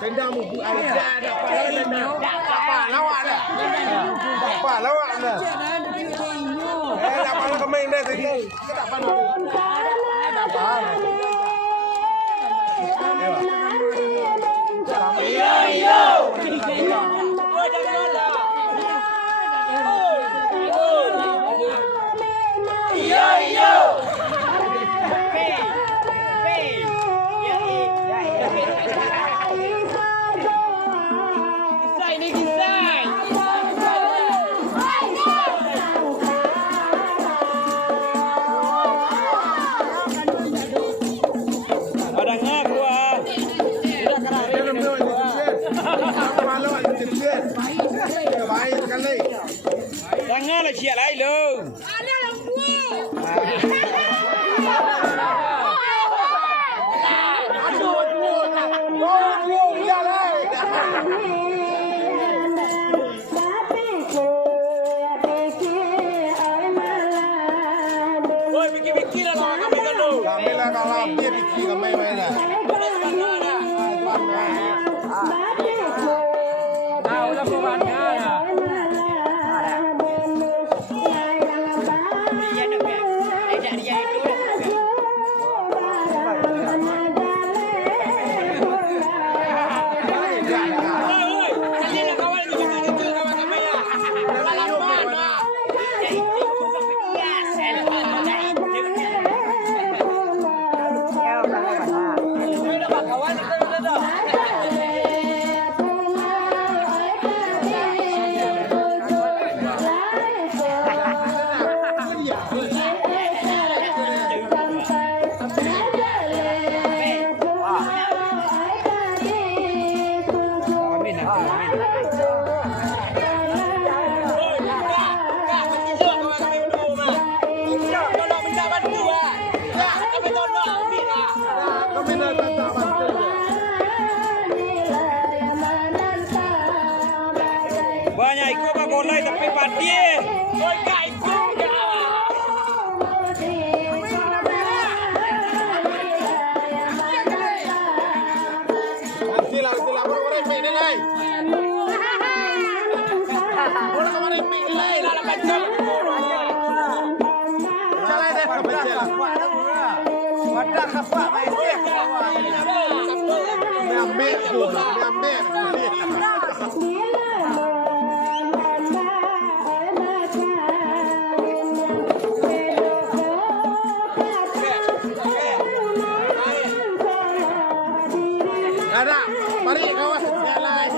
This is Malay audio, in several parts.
Tendang buku ada dapat lawak dah. Dapat lawak dah. Dapat kemain dah tadi. Kita tak pandai. Dapat. Yo yo. Oh jangan lah. Yo yo. Jangan lah siap lain lu. Ada lampu. Aduh, ya lah. Oi, bikin lah kami kan lu. Kami lah kalau biar bikin kami mana. Udah perubahannya. Banyak ikut Pak Golai tapi padi. Oi kak ikut ya. Sila orang main ni lai. Orang kemarin main ni lai lah kacau. Jalan dah kacau. Wadah kapak main dia. Ambil tu, ambil. Ada, mari kawan. Jalan.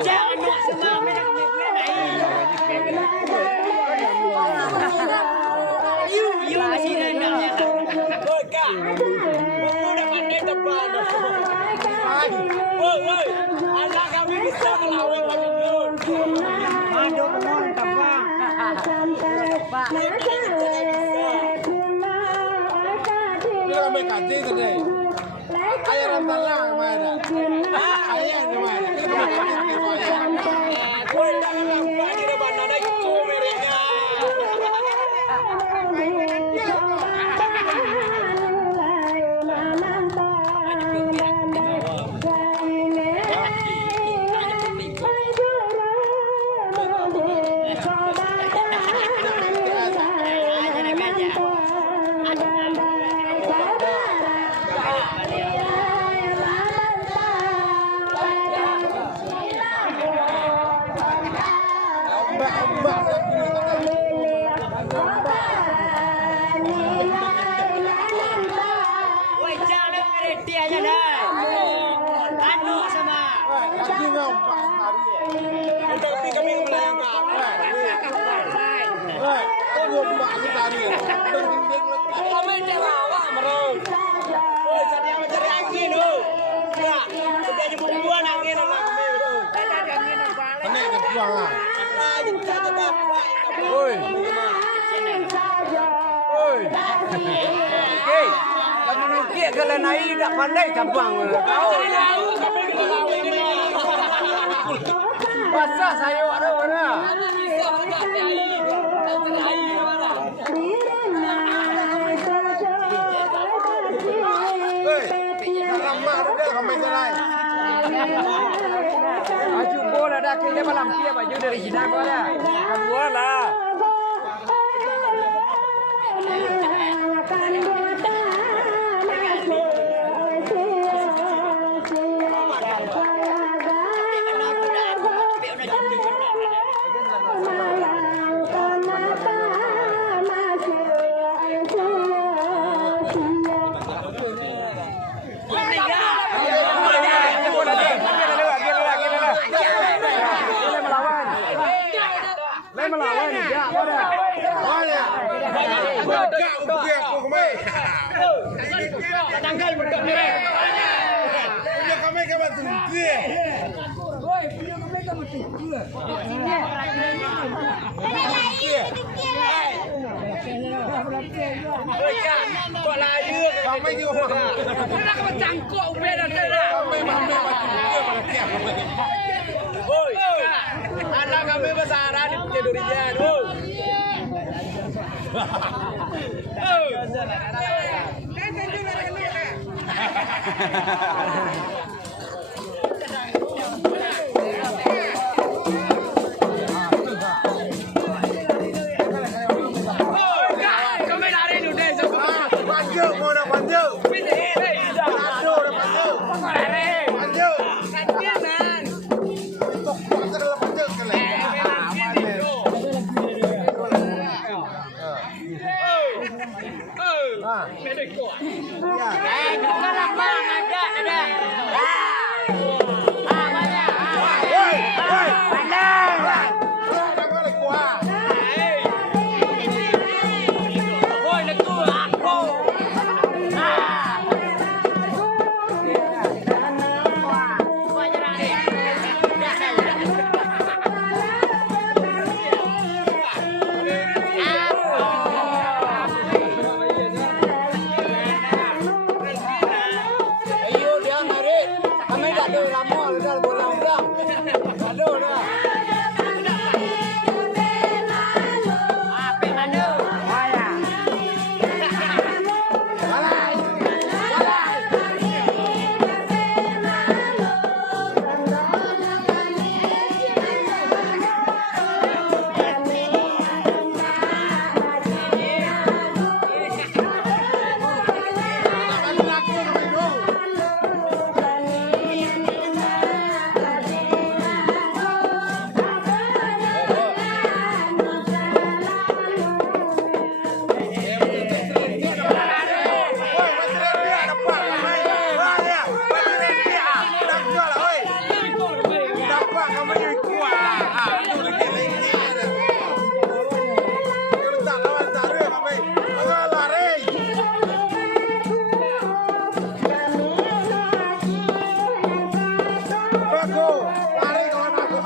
Jangan nak senang masih rendahnya. Oi kak, udah pandai tepat. Woi, anak kami bisa melawan kami dulu. Aduh, mohon terbang. Pak. Ini kami kaji tadi. Ayah rantalang mana? Ayah di mana? Ini kami kaji ayah. Woi, jangan lambat di depan ada itu mereka. Woi, jangan berhenti aja dah. Anu sama. Lagi ngomong tadi. Udah kami melengkap. Aku mbak tadi. Kami dewa merong. Woi, jadi mencari angin tu. Ya, sudah jempuan angin orang kami tu. Kena jempuan ah. Oi. Oi. Okey. Kamu nukik kalau naik tak pandai terbang. Kau basah saya ada mana? Oi. Dalam mak ada kami jalan. Aju bola dah kena malam dia baju dari Cina bola. Kedua lah. Melawan ya, bola. Bola. Kak ubi aku kami. Tanggal berdua ni. Punya kami kami tinggi. Oi, punya kami kamu tinggi. Oi kak, kau laju kami ni orang. Nak kau cangkuk ubi dah dah. Kami mami macam dia pada tiap. Oi, anak kami besaran di Pedurian. Oi. Panjang, mau nak panjang. Aduh, dah panjang. Panjang. Tok pasal dalam panjang sekali. Kalau bang ada. Mana? Woi, woi. Pandang. Tak boleh kuah. Woi, letu aku. Ayo dia narik. Kami tak ada lama dah bola dah. Ada dah. Apa mana? Wala. Walai. Walai. Anak aku kami tu. aku. Lari kawan aku.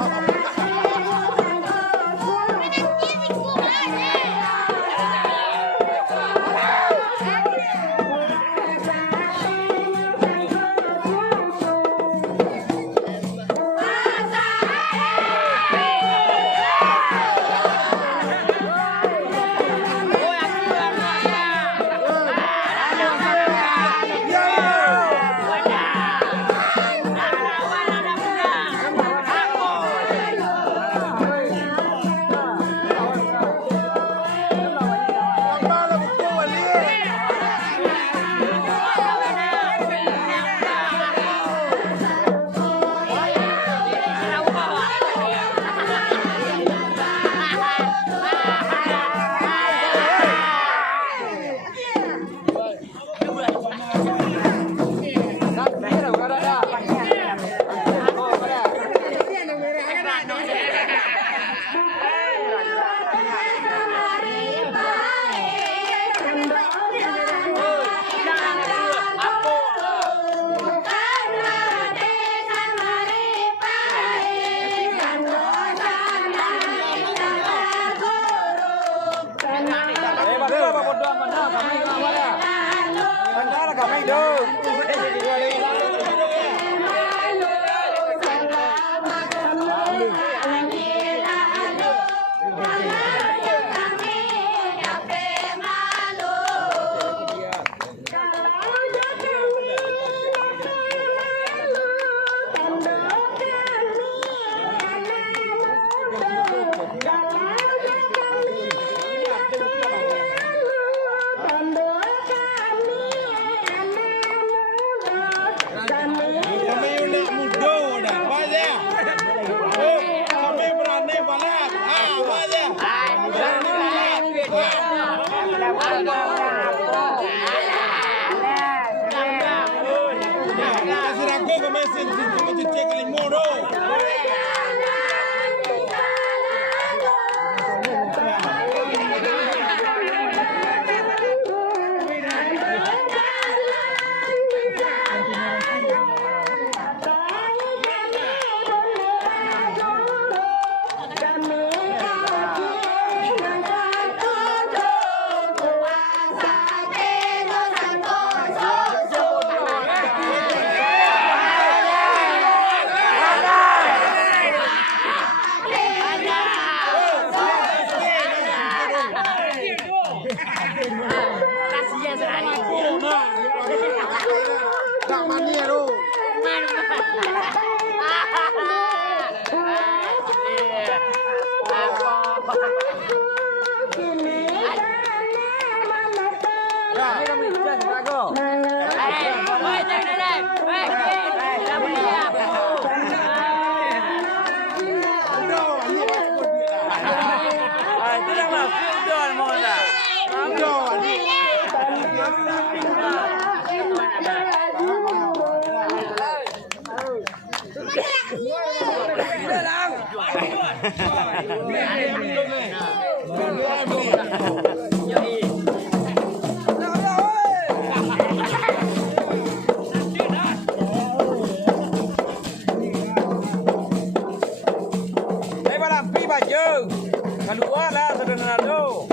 Keluar lah saudara tu.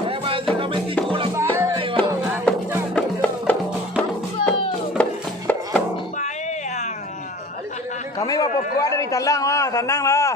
Kami bawa pokok dari talang lah, tenang lah.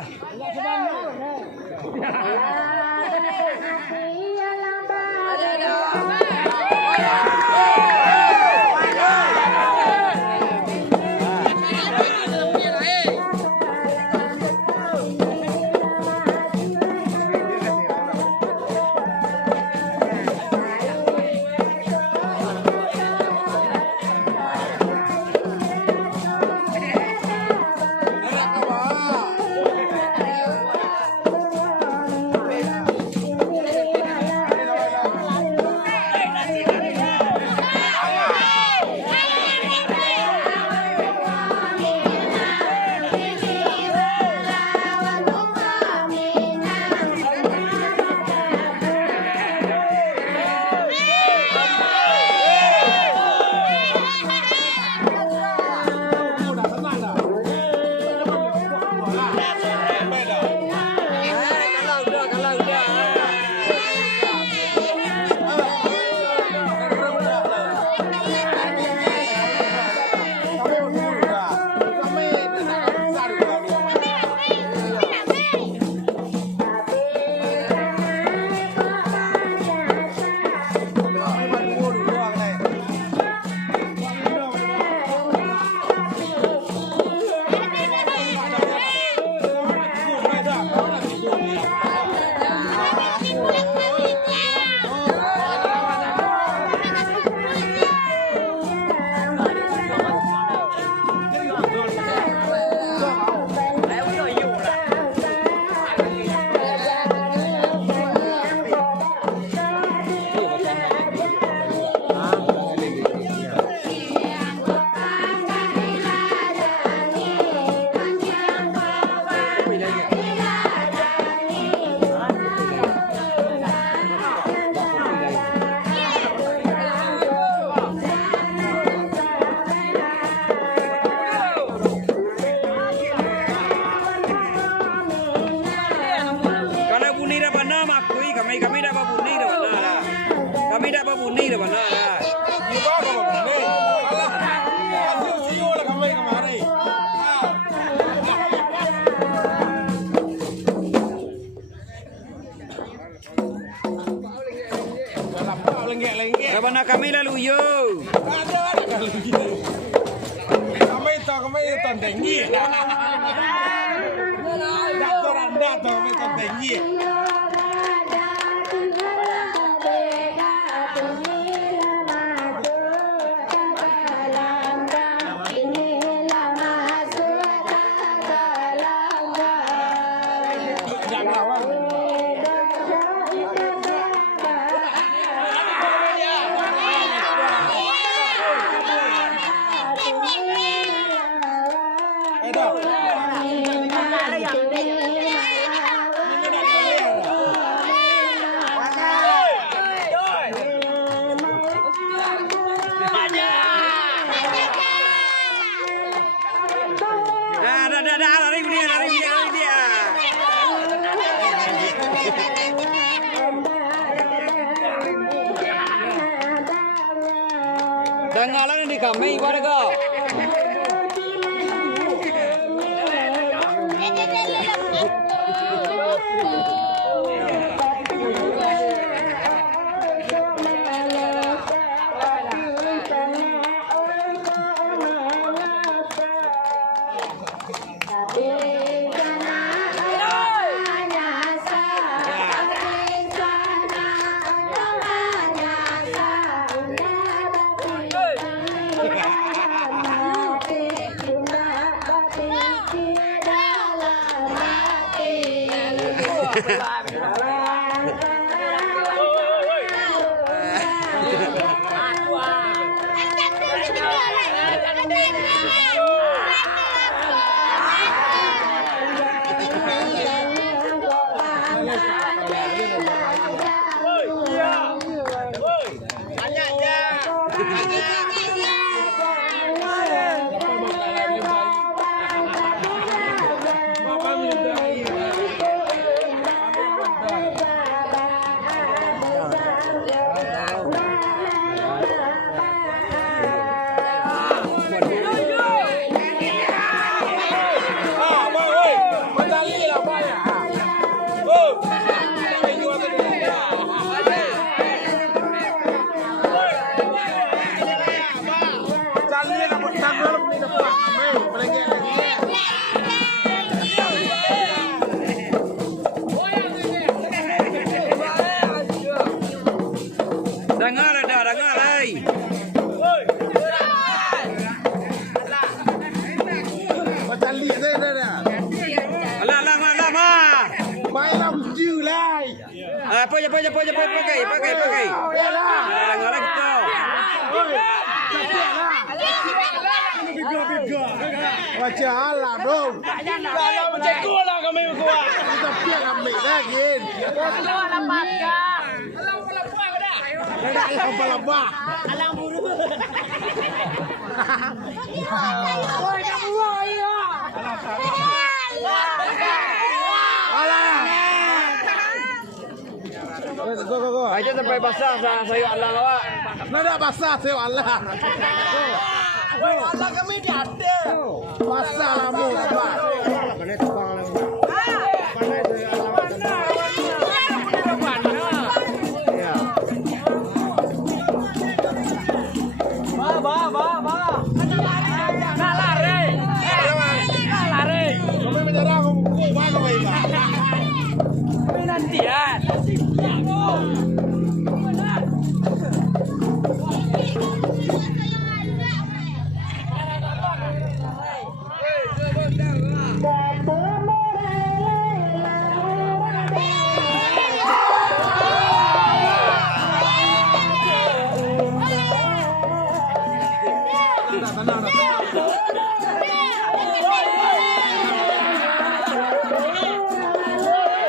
Leo udah you lah. Kalau bunyi dah benar makui kami dah bunyi dah benar lah. Kami dah bunyi dah benar lah. Ibu apa begini? Alah, siu lah kami kemari. Lenggek. Dah benar kami lalu yo. Ada kali. Kami ton tinggi. Dah rendah tu kami ton tinggi. Dah lari dia. Dah ngalah ni kami warga. Pakai. Ngalah kita. Baca alam dong. Kalau macam tu lah kami kuat. Kita piak kami lagi. Alang lambat ka. Alang palabah. Alang buru. Oi, kamu woi ya. Alah. Go. Aja sampai basah sayur alang awak. Nada basah saya Allah. Allah kami di ada. Basah lamu apa? Kena tukang lamu. Pandai saya Allah. Ba. Nak lari. Kami menjarah kamu mana kau iba? Penantian. နာတော့